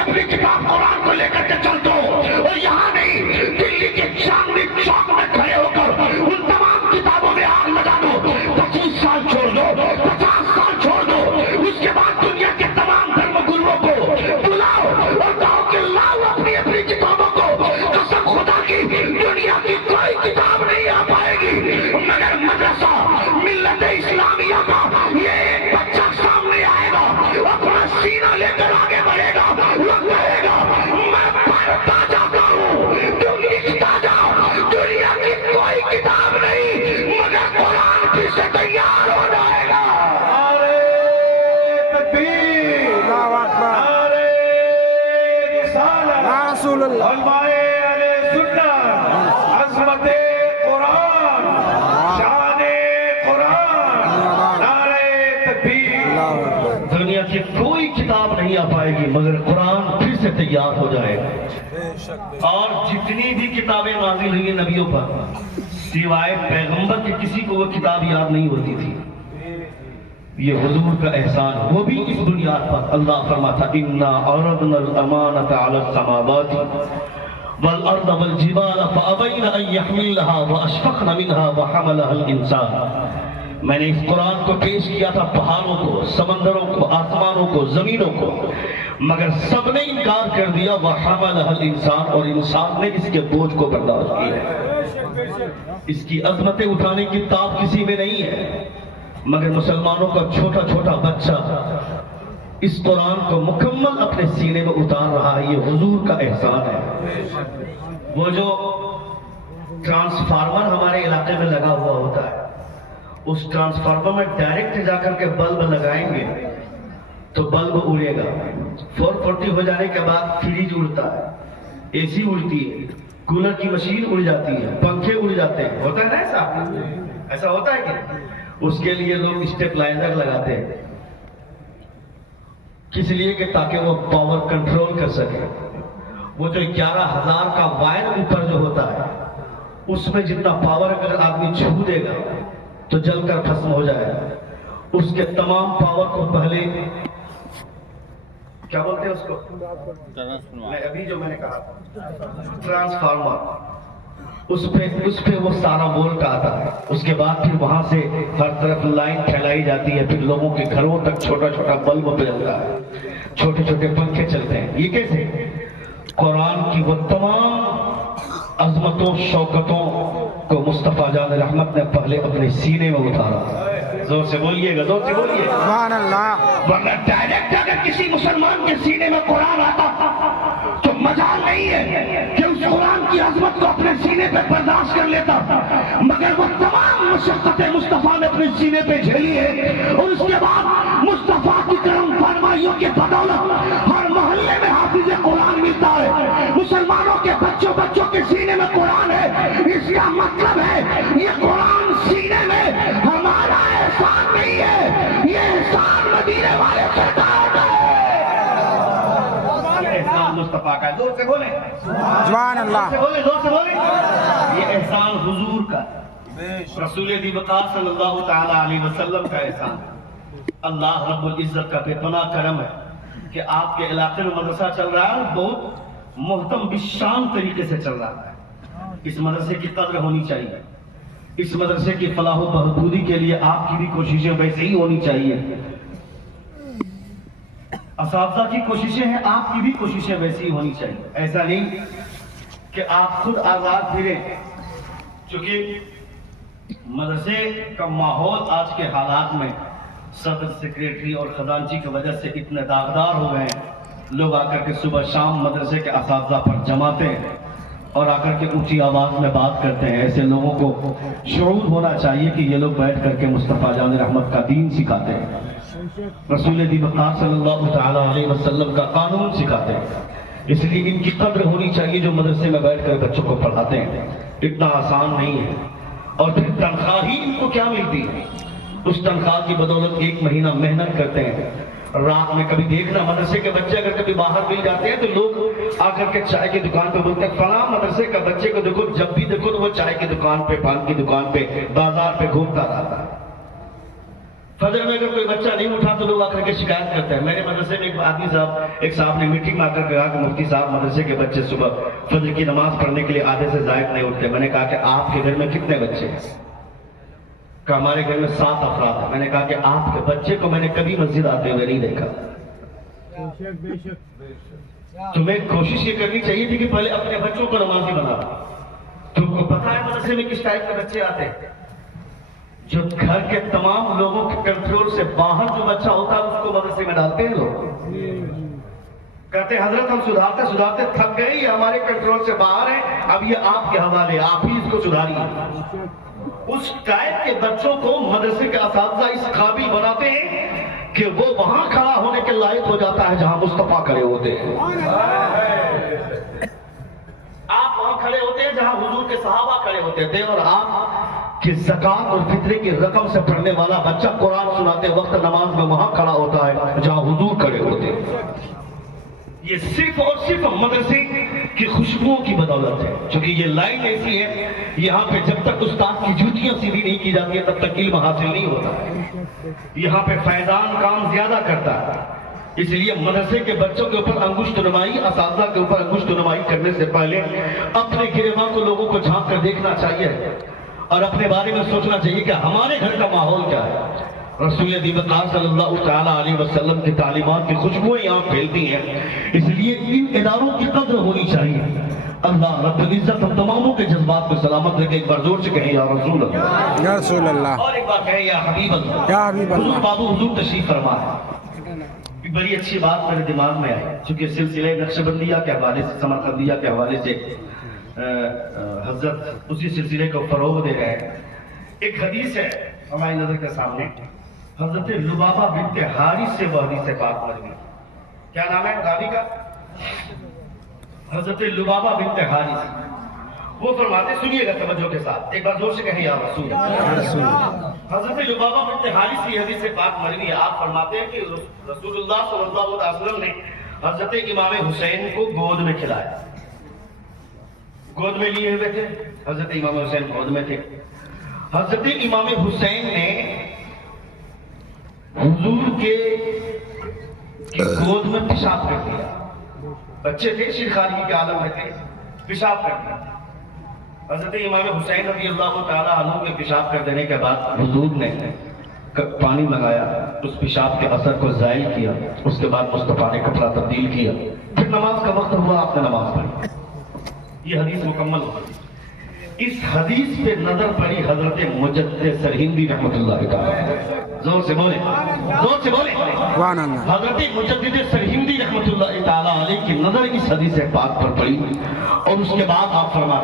اپنی کتاب قرآن کو لے کر کے چل دو، اور یہاں نہیں دلی کے چاندنی چوک میں کھڑے ہو کر ان تمام کتابوں میں آگ لگا دو، 25 سال چھوڑ دو، 50 سال چھوڑ دو، اس کے بعد دنیا کے تمام دھرم گروؤں کو بلاؤ اور کہو کہ لاؤ اپنی اپنی کتابوں کو، قسم خدا کی دنیا کی کوئی کتاب نہیں آ پائے گی مگر مدرسہ ملت اسلامیہ کا یہ ایک بچہ سامنے آئے گا، اپنا سینہ لے کر آگے بڑھے گا، وہ کہے گا میں پڑھتا جاتا ہوں، تم لکھتا جاؤ، دنیا کی کوئی کتاب نہیں مگر قرآن پھر سے تیار ہو جائے گا۔ نعرہ تکبیر، نعرہ رسالت، یا رسول اللہ، علماء اہل سنت، عظمت قرآن، شان قرآن، نعرہ تکبیر۔ دنیا کی کوئی کتاب نہیں آ پائے گی مگر قرآن پھر سے تیار ہو جائے گا۔ اور جتنی بھی کتابیں نازل ہوئی نبیوں پر سوائے پیغمبر کے کسی کو وہ کتاب یاد نہیں ہوتی تھی، یہ حضور کا احسان، وہ بھی اس بنیاد پر اللہ فرماتا اِنَّا عَرَضْنَا الْأَمَانَةَ عَلَى السَّمَاوَاتِ وَالْأَرْضَ وَالْجِبَالَ فَأَبَيْنَ أَن يَحْمِلْنَهَا وَأَشْفَقْنَ مِنْهَا وَحَمَلَهَا الْإِنسَانُ۔ میں نے اس قرآن کو پیش کیا تھا پہاڑوں کو، سمندروں کو، آسمانوں کو، زمینوں کو، مگر سب نے انکار کر دیا، وَحَمَلَهَا الْإِنسَانُ، اور انسان نے اس کے بوجھ کو برداشت کیا۔ اس کی عظمتیں اٹھانے کی طاقت کسی میں نہیں ہے، مگر مسلمانوں کا چھوٹا چھوٹا بچہ اس قرآن کو مکمل اپنے سینے میں اتار رہا ہے، یہ حضور کا احسان ہے۔ وہ جو ٹرانسفارمر ہمارے علاقے میں لگا ہوا ہوتا ہے، اس ٹرانسفارمر میں ڈائریکٹ جا کر کے بلب لگائیں گے تو بلب اڑے گا، 440 ہو جانے کے بعد فریج اڑتا ہے، اے سی اڑتی ہے، کولر کی مشین اڑ جاتی ہے، پنکھے اڑ جاتے ہیں، ہوتا ہے نا ایسا ہوتا ہے کہ اس کے لیے لوگ اسٹیبلائزر لگاتے ہیں، کس لیے کہ تاکہ وہ پاور کنٹرول کر سکے۔ وہ جو 11,000 کا وائر اوپر جو ہوتا ہے اس میں جتنا پاور اگر آدمی چھو دے گا تو جل کر ختم ہو جائے گا، اس کے تمام پاور کو پہلے کیا بولتے ہیں اس کو، ابھی جو میں نے کہا ٹرانسفارمر، اس پہ وہ سارا وولٹ آتا ہے، اس کے بعد پھر وہاں سے ہر طرف لائن پھیلائی جاتی ہے، پھر لوگوں کے گھروں تک چھوٹا چھوٹا بلب پھیلتا ہے، چھوٹے چھوٹے پنکھے چلتے ہیں۔ یہ کیسے؟ قرآن کی وہ تمام عظمتوں شوکتوں کو مصطفیٰ جان رحمت نے پہلے اپنے سینے میں اتارا۔ زور سے بولیے گا، زور سے بولیے سبحان اللہ۔ ورنہ ڈائریکٹ اگر کسی مسلمان کے سینے میں قرآن آتا تو مجال نہیں ہے کہ اس قرآن کی عظمت کو اپنے سینے پہ برداشت کر لیتا، مگر وہ تمام مشقتیں مصطفیٰ نے اپنے سینے پہ جھیلی ہے، اور اس کے بعد مصطفیٰ کی کرم فرمائیوں کے بدولت ہر محلے میں حافظ قرآن ملتا ہے، مسلمانوں کے بچوں کے سینے میں قرآن ہے۔ اس کا مطلب ہے یہ قرآن سینے میں ہمارا احسان نہیں ہے، یہ احسان مدینے والے سرکار کا ہے، یہ احسان مصطفیٰ کا ہے۔ زور سے بولیں، سبحان اللہ، زور سے بولیں، یہ احسان حضور کا ہے، رسول دی وقار صلی اللہ تعالی علیہ وسلم کا احسان ہے۔ اللہ رب العزت کا بے پناہ کرم ہے کہ آپ کے علاقے میں مدرسہ چل رہا ہے، بہت محتم بشان طریقے سے چل رہا ہے۔ اس مدرسے کی قدر ہونی چاہیے، اس مدرسے کی فلاح و بہبودی کے لیے آپ کی بھی کوششیں ویسے ہی ہونی چاہیے، اساتذہ کی کوششیں ہیں، آپ کی بھی کوششیں ویسی ہی ہونی چاہیے۔ ایسا نہیں کہ آپ خود آزاد پھریں، چونکہ مدرسے کا ماحول آج کے حالات میں صدر سیکریٹری اور خزانچی کی وجہ سے اتنے داغدار ہو گئے ہیں، لوگ آ کر کے صبح شام مدرسے کے اساتذہ پر جماتے ہیں اور آ کر کے اونچی آواز میں بات کرتے ہیں۔ ایسے لوگوں کو شعور ہونا چاہیے کہ یہ لوگ بیٹھ کر کے مصطفیٰ جان رحمت کا دین سکھاتے ہیں، رسول دی وقار صلی اللہ تعالی علیہ وسلم کا قانون سکھاتے ہیں، اس لیے ان کی قدر ہونی چاہیے جو مدرسے میں بیٹھ کر بچوں کو پڑھاتے ہیں۔ اتنا آسان نہیں ہے، اور پھر تنخواہ ہی ان کو کیا ملتی ہے، اس تنخواہ کی بدولت ایک مہینہ محنت کرتے ہیں، رات میں کبھی دیکھنا مدرسے کے بچے اگر کبھی باہر مل جاتے ہیں تو لوگ آ کر کے چائے کی دکان پہ بولتے ہیں فلاں مدرسے کا بچے کو دیکھو، جب بھی دیکھو تو وہ چائے کی دکان پہ، پان کی دکان پہ، بازار پہ گھومتا رہتا ہے، فجر میں اگر کوئی بچہ نہیں اٹھا تو لوگ آ کر کے شکایت کرتے ہیں. میرے مدرسے میں ایک صاحب نے میٹنگ میں آ کر کہا کہ مفتی صاحب مدرسے کے بچے صبح فجر کی نماز پڑھنے کے لیے آدھے سے زائد نہیں اٹھتے. میں نے کہا کہ آپ کے گھر میں کتنے بچے ہیں؟ کہ ہمارے گھر میں 7 افراد ہیں. میں نے کہا کہ آپ کے بچے کو میں نے کبھی مسجد آتے ہوئے نہیں دیکھا. تمہیں کوشش یہ کرنی چاہیے تھی کہ پہلے اپنے بچوں کو نمازی بنا. تم کو پتا ہے مدرسے میں کس ٹائپ کے بچے آتے ہیں؟ جو گھر کے تمام لوگوں کے کنٹرول سے باہر جو بچہ ہوتا ہے اس کو مدرسے میں ڈالتے ہیں لوگ. کہتے ہیں حضرت ہم سدھارتے تھک گئے، یہ ہمارے کنٹرول سے باہر ہے، اب یہ آپ کے حوالے، آپ ہی اس کو سدھاریے. اس ٹائپ کے بچوں کو مدرسے کے اساتذہ اس قابل بناتے ہیں کہ وہ وہاں کھڑا ہونے کے لائق ہو جاتا ہے جہاں مصطفیٰ کھڑے ہوتے ہیں. آپ وہاں کھڑے ہوتے ہیں جہاں حضور کے صحابہ کھڑے ہوتے تھے، اور آپ کی زکات اور فطرے کی رقم سے پڑھنے والا بچہ قرآن سناتے وقت نماز میں وہاں کھڑا ہوتا ہے جہاں حضور کھڑے ہوتے ہیں. یہ صرف اور صرف مدرسے کی خوشبوؤں کی بدولت ہے. چونکہ یہ لائن ایسی ہے، یہاں پہ جب تک استاد کی جوتیاں سیدھی نہیں کی جاتی ہیں تب تک علم حاصل نہیں ہوتا. یہاں پہ فیضان کام زیادہ کرتا ہے. اس لیے مدرسے کے بچوں کے اوپر انگشت نمائی، اساتذہ کے اوپر انگشت نمائی کرنے سے پہلے اپنے گریباں کو لوگوں کو جھانک کر دیکھنا چاہیے اور اپنے بارے میں سوچنا چاہیے کہ ہمارے گھر کا ماحول کیا ہے. رسول دیبکار صلی اللہ تعالیٰ علیہ وسلم کی تعلیمات کی خوشبوئیں یہاں پھیلتی ہیں. اس لیے ان اداروں کی قدر ہونی چاہیے. اللہ رب العزت ہم تماموں کے جذبات کو سلامت رکھے. ایک بار زور سے کہیں یا رسول اللہ، یا رسول اللہ، اور ایک بار کہیں یا حبیب اللہ. یا حبیب اللہ. حضور بابو حضور تشریف فرما. بڑی اچھی بات میرے دماغ میں آئی، چونکہ سلسلہ نقشبندیہ کے حوالے سے، سمرقندیہ کے حوالے سے حضرت اسی سلسلے کو فروغ دے رہے ہیں. ایک حدیث ہے ہماری نظر کے سامنے، حضرت لبابہ بنت حارث سے وہ حدیث پاک مروی. کیا نام ہے راوی کا؟ حضرت لبابہ بنت حارث. وہ فرماتے، سنیے گا توجہ کے ساتھ، ایک بار زور سے کہیں یا رسول اللہ. حضرت لبابہ بنت حارث کی حدیث پاک مروی ہے. آپ فرماتے ہیں کہ رسول اللہ صلی اللہ علیہ وسلم نے حضرت امام حسین کو گود میں کھلایا. گود میں لیے ہوئے تھے، حضرت امام حسین گود میں تھے. حضرت امام حسین نے حضور کے گود میں پیشاب کر دیا. بچے تھے، شیرخواری کے عالم میں تھے، پیشاب کر دیا. حضرت امام حسین رضی اللہ تعالیٰ عنہ کے پیشاب کر دینے کے بعد حضور نے پانی منگایا، اس پیشاب کے اثر کو زائل کیا. اس کے بعد مصطفیٰ نے کپڑا تبدیل کیا، پھر نماز کا وقت ہوا، آپ نے نماز پڑھی. یہ حدیث مکمل ہو گئی. اس حدیث پہ نظر پڑی حضرت مجدد سرہندی رحمۃ اللہ تعالیٰ. زور سے بولے، زور سے بولے. سبحان اللہ. حضرت مجدد سرہندی رحمۃ اللہ تعالیٰ علیہ کی نظر اس حدیث پاک پر پڑی، اور اس کے بعد آپ فرماتے